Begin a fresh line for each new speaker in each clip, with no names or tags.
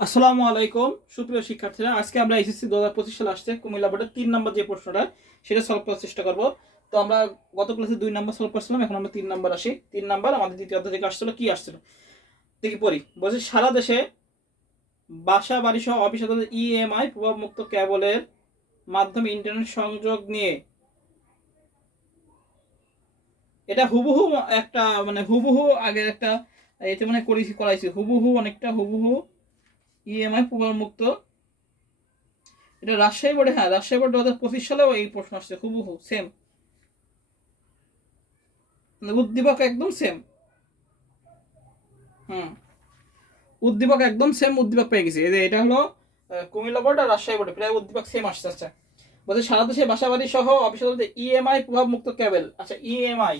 আসসালামু আলাইকুম, সুপ্রিয় শিক্ষার্থীরা। আজকে আমরা এসএসসি দু হাজার পঁচিশ সালে আসছে। কুমিল্লা বোর্ডের তিন নম্বর যে প্রশ্নটা, সেটা সলভ করার চেষ্টা করব। তো আমরা গত ক্লাসে দুই নম্বর সলভ করছিলাম, এখন আমরা তিন নম্বর আসি। তিন নম্বর আমাদের দ্বিতীয় অধ্যায় থেকে আসছিল, কি আসছিল? দেখি পড়ি। বলছে, সারা দেশে বাসা বাড়ি সহ অফিস আদালত ইএমআই প্রভাবমুক্ত কেবলের মাধ্যমে ইন্টারনেট সংযোগ নিয়ে। এটা হুবহু একটা মানে হুবহু আগের একটা, এতে মানে করেছি, করাইছি। হুবহু অনেকটা হুবহু ইএমআই প্রভাবমুক্ত এটা রাজশাহী বোর্ডে হ্যাঁ রাজশাহী বোর্ড দু হাজার পঁচিশ সালেও এই প্রশ্ন আসছে, হুবহু সেম উদ্দীপক একদম সেম হুম। উদ্দীপক একদম সেম উদ্দীপক পেয়ে গেছি। এটা হলো কুমিল্লা বোর্ড আর রাজশাহী বোর্ডে, প্রায় উদ্দীপক সেম আসছে আচ্ছা। বলছে সারা দেশে বাসাবাড়ি সহ অফিস আদালতে ইএমআই প্রভাবমুক্ত কেবল আচ্ছা ইএমআই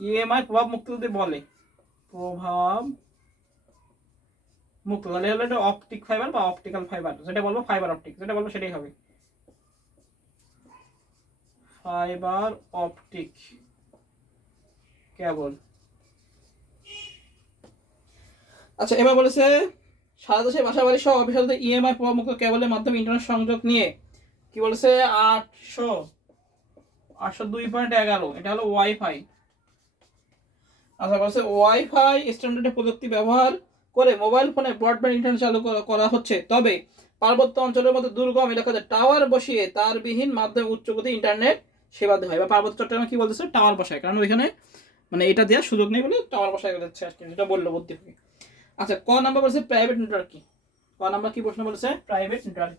ইএমআই প্রভাব মুক্ত যদি বলে, প্রভাব মুক্ত তাহলে হলো এটা অপটিক ফাইবার বা অপটিক্যাল ফাইবার যেটা বলব ফাইবার অপটিক যেটা বলব সেটাই হবে। ফাইবার অপটিক কেবল আচ্ছা এবার বলেছে, সারা দেশে বাসা বাড়ি সহ অফিস ইএমআই প্রভাবমুক্ত কেবলের মাধ্যমে ইন্টারনেট সংযোগ নিয়ে, কি বলেছে, আটশো আটশো দুই পয়েন্ট এগারো, এটা হলো ওয়াইফাই আচ্ছা বলছে ওয়াইফাই স্ট্যান্ডার্ডের প্রযুক্তি ব্যবহার করে মোবাইল ফোনে ব্রডব্যান্ড ইন্টারনেট চালু করা- হচ্ছে। তবে পার্বত্য অঞ্চলের মধ্যে দুর্গম এলাকাতে টাওয়ার বসিয়ে তারবিহীন মাধ্যমে উচ্চগতি ইন্টারনেট সেবা দেওয়া হয়। বা পার্বত্য চট্টগ্রামে কি বলতেছে? টাওয়ার বসায়। কারণ ওইখানে মানে এটা দেওয়ার সুযোগ নেই বলে টাওয়ার বসায় যাচ্ছে আর কি যেটা বলল বুদ্ধি থেকে আচ্ছা ক নাম্বার বলছে প্রাইভেট নেটওয়ার্ক কি? ক নাম্বার কি প্রশ্ন বলেছে? প্রাইভেট নেটওয়ার্ক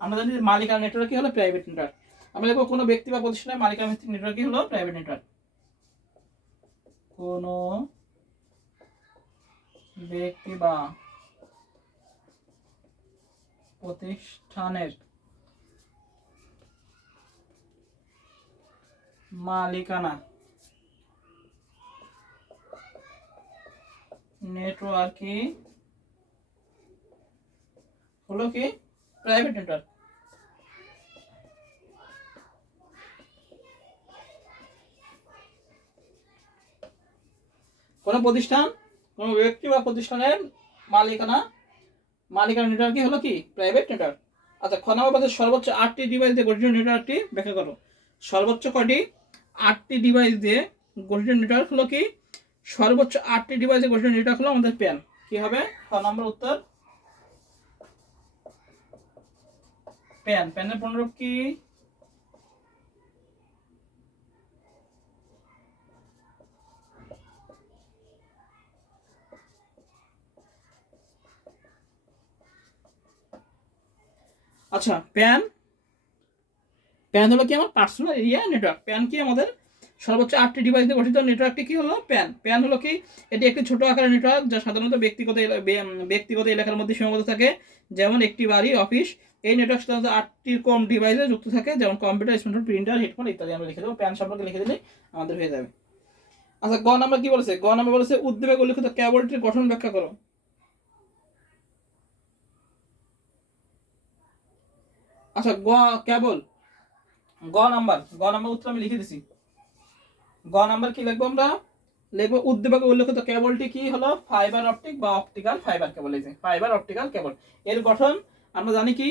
আমরা জানি যে মালিকানা নেটওয়ার্ক কি হলো প্রাইভেট নেটওয়ার্ক আমরা দেখব কোনো ব্যক্তি বা প্রতিষ্ঠানের মালিকানা ভিত্তিক নেটওয়ার্ক কি হলো প্রাইভেট নেটওয়ার্ক কোনো ব্যক্তি বা প্রতিষ্ঠানের মালিকানা নেটওয়ার্কে হলো কি? প্রাইভেট নেটওয়ার্ক কোনো প্রতিষ্ঠান? কোনো ব্যক্তি বা প্রতিষ্ঠানের মালিকানা মালিকানা নেটওয়ার্কই হলো কি? প্রাইভেট নেটওয়ার্ক আচ্ছা খ নম্বর পাশে সর্বোচ্চ আটটি ডিভাইস দিয়ে গঠিত নেটওয়ার্কটি ব্যাখ্যা করো। সর্বোচ্চ কটি আটটি ডিভাইস দিয়ে গঠিত নেটওয়ার্ক হলো কি? সর্বোচ্চ আটটি ডিভাইস দিয়ে গঠিত নেটওয়ার্ক হলো আমাদের প্যান কি হবে? খ নম্বর উত্তর? প্যান প্যানের পনেরো কি? আচ্ছা প্যান প্যান হলো কি আমার পার্সোনাল এরিয়া নেটওয়ার্ক প্যান কি আমাদের সর্বোচ্চ আটটি ডিভাইস দিয়ে গঠিত নেটওয়ার্কটি কি হলো? প্যান প্যান হলো কি? এটি একটি ছোট আকারের নেটওয়ার্ক যা সাধারণত ব্যক্তিগত ব্যক্তিগত এলাকার মধ্যে সীমাবদ্ধ থাকে। যেমন একটি বাড়ি অফিস এই নেটওয়ার্ক সাধারণত আটটির কম ডিভাইসে যুক্ত থাকে, যেমন কম্পিউটার স্মার্টফোন প্রিন্টার হেডফোন ইত্যাদি আমরা লিখে দেবো। প্যান সম্পর্কে লিখে দিলে আমাদের হয়ে যাবে। আচ্ছা গ নাম্বার কি বলেছে? গ নাম্বার বলেছে উদ্বেগ উল্লিখিত ক্যাবলটির গঠন ব্যাখ্যা করো। আচ্ছা গ কেবল? গ নাম্বার গ নাম্বার উত্তর আমি লিখে দিছি। গ নাম্বার কি লিখব আমরা? লিখব উদ্দীপকে উল্লেখিত কেবলটি কি হলো? ফাইবার অপটিক বা অপটিক্যাল ফাইবার কেবল, এই যে ফাইবার অপটিক্যাল কেবল। এর গঠন আমরা জানি কি?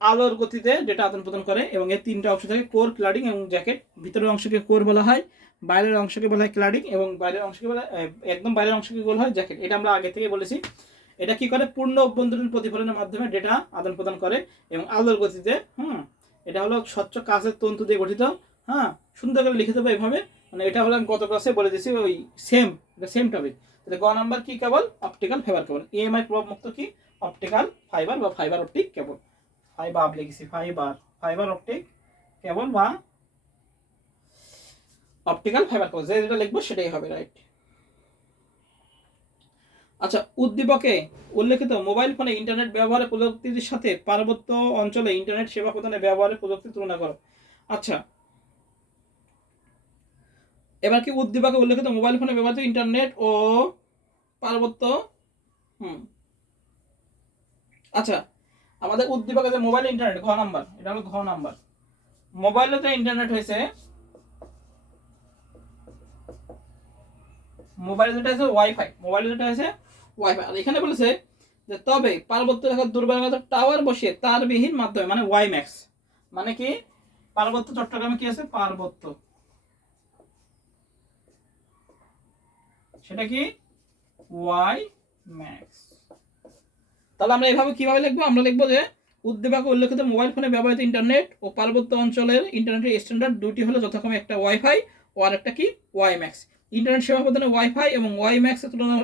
আলোর গতিতে যেটা আদান প্রদান করে এবং এর তিনটা অংশ থাকে কোর ক্লাডিং এবং জ্যাকেট ভিতরের অংশকে কোর বলা হয়, বাইরের অংশকে বলা হয় ক্লাডিং এবং বাইরের অংশকে বলা একদম বাইরের অংশকে বলা হয় জ্যাকেট এটা আমরা আগে থেকে বলেছি। এটা কি করে? পূর্ণ অভ্যন্তরীণ প্রতিফলনের মাধ্যমে ডেটা আদান প্রদান করে এবং আলোর গতিতে হুম, এটা হলো স্বচ্ছ কাঁচের তন্তু দিয়ে গঠিত হ্যাঁ সুন্দর করে লিখে দেবো এইভাবে। মানে এটা হলো আমি গত ক্লাসে বলে দিয়েছি ওই সেম এটা সেম টপিক তাহলে গ নাম্বার কি cable? Optical fibre cable. EMI প্রভাব মুক্ত কি? অপটিক্যাল ফাইবার বা ফাইবার অপটিক কেবল। ফাইবার লিখেছি ফাইবার ফাইবার অপটিক কেবল বা অপটিক্যাল ফাইবার কেবল। যেটা লিখব সেটাই হবে রাইট আচ্ছা উদ্দীপকে উল্লেখিত মোবাইল ফোনে ইন্টারনেট ব্যবহারের প্রযুক্তির সাথে পার্বত্য অঞ্চলে ইন্টারনেট সেবা প্রদানে ব্যবহারের প্রযুক্তি তুলনা করো। আচ্ছা এবার কি উদ্দীপকে উল্লেখিত মোবাইল ফোনে ব্যবহৃত ইন্টারনেট ও পার্বত্য? হুম। আচ্ছা আমাদের উদ্দীপকে যে মোবাইল ইন্টারনেট, ঘ নাম্বার, এটা হলো ঘ নাম্বার। মোবাইলে যে ইন্টারনেট হয়েছে, মোবাইলে যেটা আছে ওয়াইফাই মোবাইলে যেটা আছে ওয়াইফাই আর এখানে বলেছে যে, তবে পার্বত্য এলাকার দুর্বলতা টাওয়ার বসিয়ে তারবিহীন মাধ্যমে মানে ওয়াই মানে কি? পার্বত্য চট্টগ্রামে কি আছে? পার্বত্য। সেটা কি? ওয়াই ম্যাক্স তাহলে আমরা এইভাবে কীভাবে লিখব? আমরা লিখব যে, উদ্দীপকে উল্লেখিত মোবাইল ফোনে ব্যবহৃত ইন্টারনেট ও পার্বত্য অঞ্চলের ইন্টারনেটের স্ট্যান্ডার্ড দুটি হলো যথাক্রমে একটা ওয়াইফাই ও আরেকটা কি? ওয়াই ম্যাক্স ইন্টারনেট সেবা প্রদানে ওয়াইফাই এবং ওয়াই ম্যাক্সের তুলনা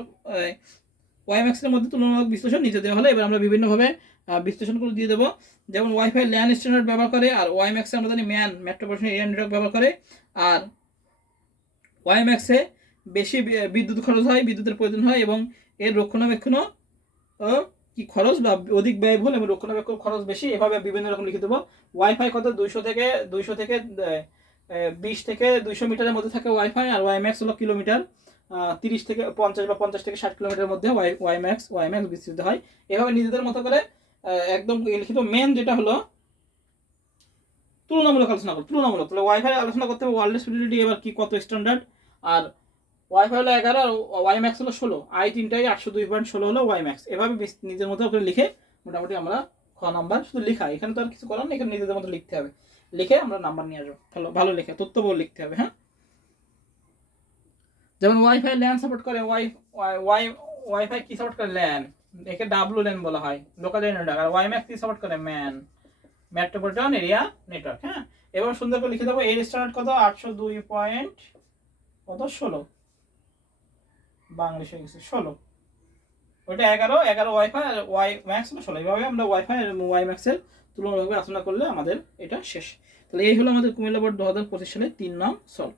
ওয়াই ম্যাক্সের মধ্যে তুলনামূলক বিশ্লেষণ নিচে দেওয়া হলো এবার আমরা বিভিন্নভাবে আহ, বিশ্লেষণ করে দিয়ে দেবো। যেমন ওয়াইফাই ল্যান্ড স্ট্যান্ডার্ড ব্যবহার করে আর ওয়াই ম্যাক্সে আমরা জানি ম্যান মেট্রোপলিটন এরিয়া নেটওয়ার্ক ব্যবহার করে। আর ওয়াই ম্যাক্সে বেশি বিদ্যুৎ খরচ হয় বিদ্যুতের প্রয়োজন হয় এবং এর রক্ষণাবেক্ষণও কি খরচ বা অধিক ব্যয়বহুল এবং রক্ষণাবেক্ষণ খরচ বেশি এভাবে বিভিন্ন রকম লিখে দেবো। ওয়াইফাই কত? দুইশো থেকে দুইশো থেকে বিশ থেকে দুইশো মিটারের মধ্যে থাকে ওয়াইফাই আর ওয়াইম্যাক্স হলো কিলোমিটার। তিরিশ থেকে পঞ্চাশ বা পঞ্চাশ থেকে ষাট কিলোমিটারের মধ্যে ওয়াই ওয়াইম্যাক্স ওয়াইম্যাক্স বিস্তৃত হয়। এভাবে নিজেদের মতো করে একদম লিখিত মেন যেটা হলো, তুলনামূলক আলোচনা করো, তুলনামূলক। তাহলে ওয়াইফাই আলোচনা করতে হবে ওয়ার্ল্ড স্পিডিটি এবার কি, কত স্ট্যান্ডার্ড আর ওয়াইফাই হলো এগারো, আর ওয়াইম্যাক্স হলো ষোলো। আই তিনটাই আটশো দুই পয়েন্ট ষোলো হলো ওয়াইম্যাক্স এভাবে বেশ- নিজের মতো করে লিখে মোটামুটি আমরা খ নাম্বার শুধু লেখা। এখানে তো আর কিছু করার নেই, এখানে নিজেদের মতো লিখতে হবে। লিখে আমরা নাম্বার নিয়ে আসব। ভালো ভালো লিখে, তথ্যবহুল লিখতে হবে হ্যাঁ? যেমন ওয়াইফাই ল্যান সাপোর্ট করে ওয়াই ওয়াই ওয়াইফাই কি সাপোর্ট করে? ল্যান একে ডাব্লু ল্যান বলা হয় লোকাল নেটওয়ার্ক আর ওয়াইম্যাক্স কি সাপোর্ট করে? ম্যান মেট্রোপলিটন এরিয়া নেটওয়ার্ক হ্যাঁ? এবার সুন্দর করে লিখে দেবো, এর স্ট্যান্ডার্ড কত? আটশো দুই পয়েন্ট কত? ষোলো। বাংলাদেশে গেছে ষোলো। ওইটা এগারো এগারো ওয়াইফাই আর ওয়াই ম্যাক্স হলো ষোলো। এইভাবে আমরা ওয়াইফাই আর ওয়াই ম্যাক্সের তুলনাভাবে আলোচনা করলে আমাদের এটা শেষ। তাহলে এই হলো আমাদের কুমিল্লা বোর্ড দু হাজার পঁচিশ সালে তিন নাম সলভ